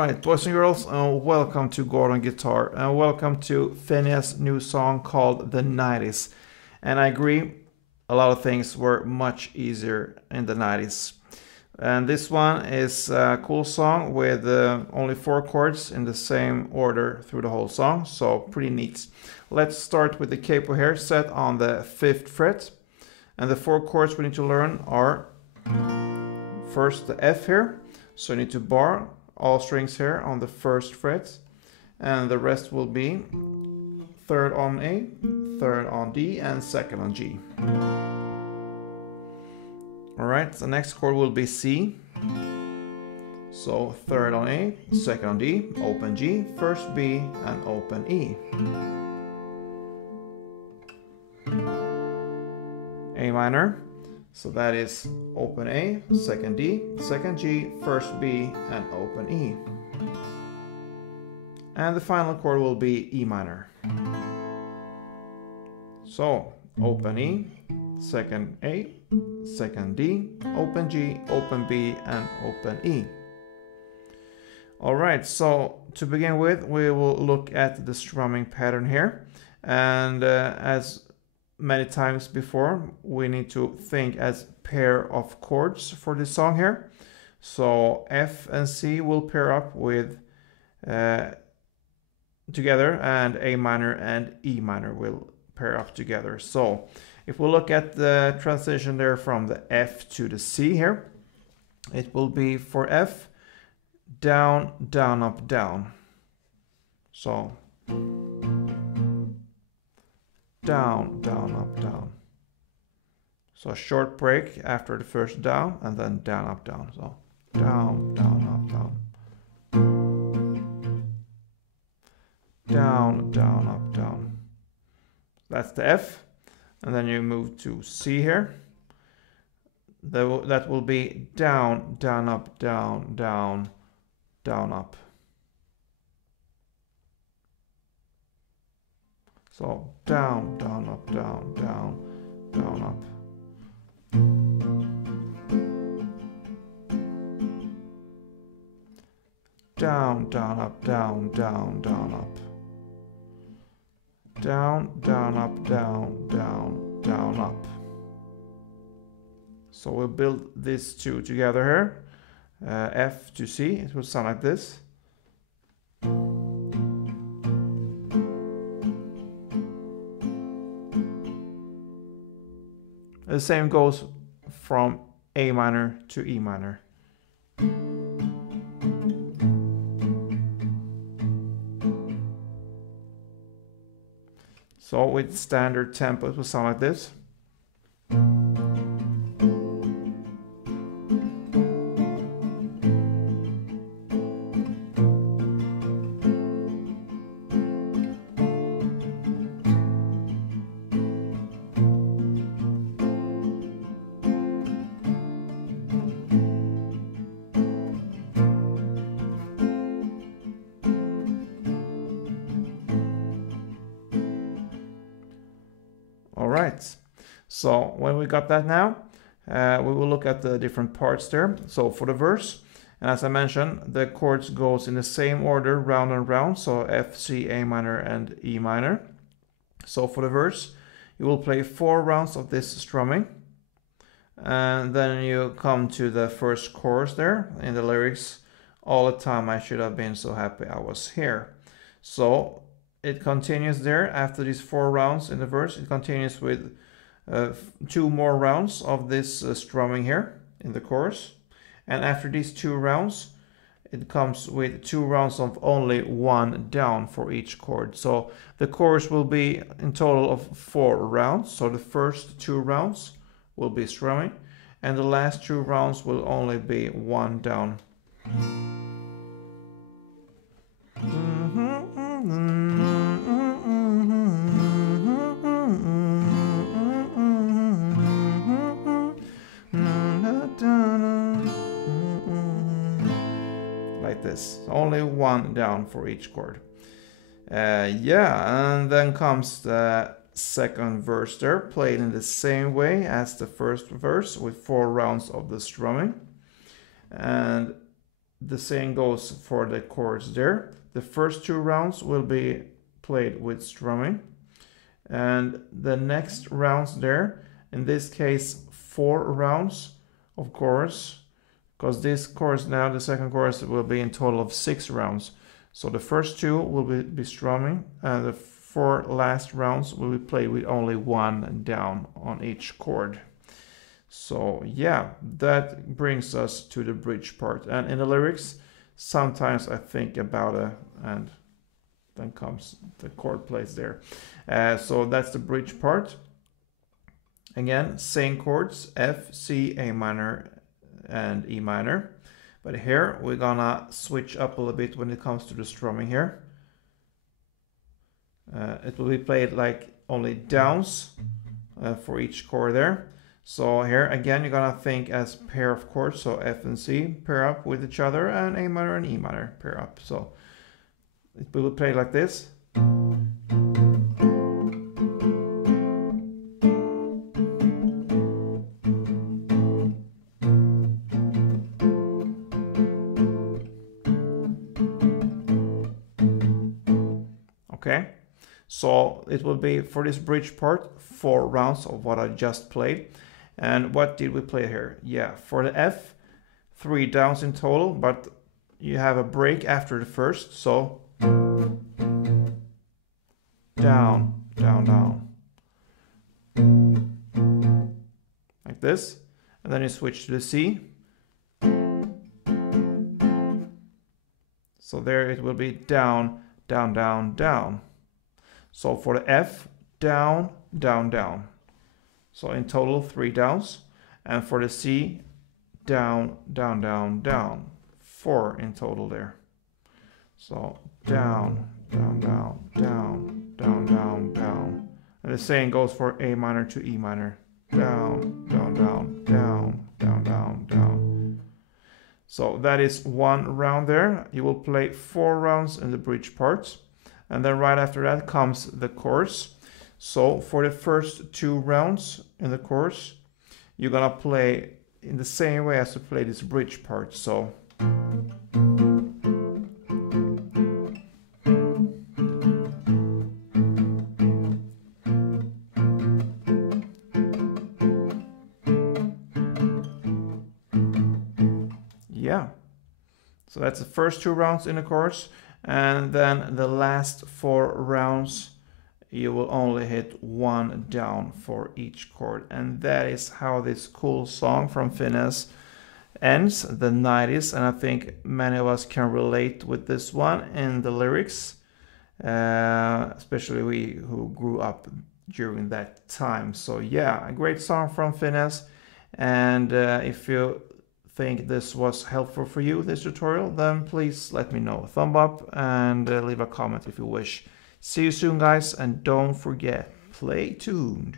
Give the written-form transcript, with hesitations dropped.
Alright, boys and girls, welcome to Gordon Guitar and welcome to Finneas' new song called The 90s. And I agree, a lot of things were much easier in the 90s. And this one is a cool song with only 4 chords in the same order through the whole song, so pretty neat. Let's start with the capo here, set on the 5th fret. And the 4 chords we need to learn are first the F here, so you need to bar all strings here on the 1st fret, and the rest will be 3rd on A, 3rd on D, and 2nd on G. Alright, the next chord will be C. So 3rd on A, 2nd on D, open G, 1st B, and open E. A minor, so that is open A, 2nd D, 2nd G, 1st B, and open E. And the final chord will be E minor. So open E, 2nd A, 2nd D, open G, open B, and open E. Alright, so to begin with, we will look at the strumming pattern here. And as many times before, we need to think as pair of chords for this song here. So F and C will pair up with together, and A minor and E minor will pair up together. So if we look at the transition there from the F to the C here, it will be for F down, down, up, down. So down, down, up, down. So a short break after the first down, and then down, up, down. So down, down, up, down. Down, down, up, down. That's the F. And then you move to C here. That will be down, down, up, down, down, down, up. So down, down, up, down, down, down, up. Down, down, up, down, down, down, up. Down, down, up, down, down, down, up. So we'll build these two together here. F to C, it will sound like this. The same goes from A minor to E minor. So with standard tempo it will sound like this. Alright, so when we got that now, we will look at the different parts there. So for the verse, and as I mentioned, the chords goes in the same order, round and round, so F, C, A minor, and E minor. So for the verse, you will play 4 rounds of this strumming, and then you come to the first chorus there in the lyrics. All the time I should have been so happy I was here. So it continues there after these 4 rounds in the verse. It continues with 2 more rounds of this strumming here in the chorus. And after these 2 rounds, it comes with 2 rounds of only 1 down for each chord. So the chorus will be in total of 4 rounds. So the first 2 rounds will be strumming, and the last 2 rounds will only be 1 down. Like this, only 1 down for each chord. Yeah, and then comes the second verse there, played in the same way as the first verse with 4 rounds of the strumming. And the same goes for the chords there. The first 2 rounds will be played with strumming, and the next rounds there, in this case 4 rounds, of course, because this chorus now, the second chorus, will be in total of 6 rounds. So the first 2 will be strumming, and the 4 last rounds will be played with only 1 down on each chord. So yeah, that brings us to the bridge part. And in the lyrics, sometimes I think about and then comes the chord plays there. So that's the bridge part. Again, same chords, F, C, A minor, and E minor. But here we're gonna switch up a little bit when it comes to the strumming here. It will be played like only downs for each chord there. So here again you're gonna think as pair of chords, so F and C pair up with each other, and A minor and E minor pair up. So it will be played like this. Okay, so it will be for this bridge part 4 rounds of what I just played. And what did we play here? Yeah, for the F, 3 downs in total, but you have a break after the first, so down, down, down, like this, and then you switch to the C. So there it will be down, down, down, down. So for the F, down, down, down. So in total 3 downs. And for the C, down, down, down, down. 4 in total there. So down, down, down, down, down, down, down. And the same goes for A minor to E minor. Down, down, down, down, down, down, down. So that is 1 round there. You will play 4 rounds in the bridge parts. And then right after that comes the chorus. So for the first 2 rounds in the chorus, you're gonna play in the same way as to play this bridge part. So yeah, so that's the first 2 rounds in the chorus, and then the last 4 rounds you will only hit 1 down for each chord. And that is how this cool song from Finneas ends, the 90s, and I think many of us can relate with this one in the lyrics, especially we who grew up during that time. So yeah, a great song from Finneas, and if you think this was helpful for you, this tutorial, then please let me know. Thumb up and leave a comment if you wish. See you soon, guys, and don't forget, play tuned.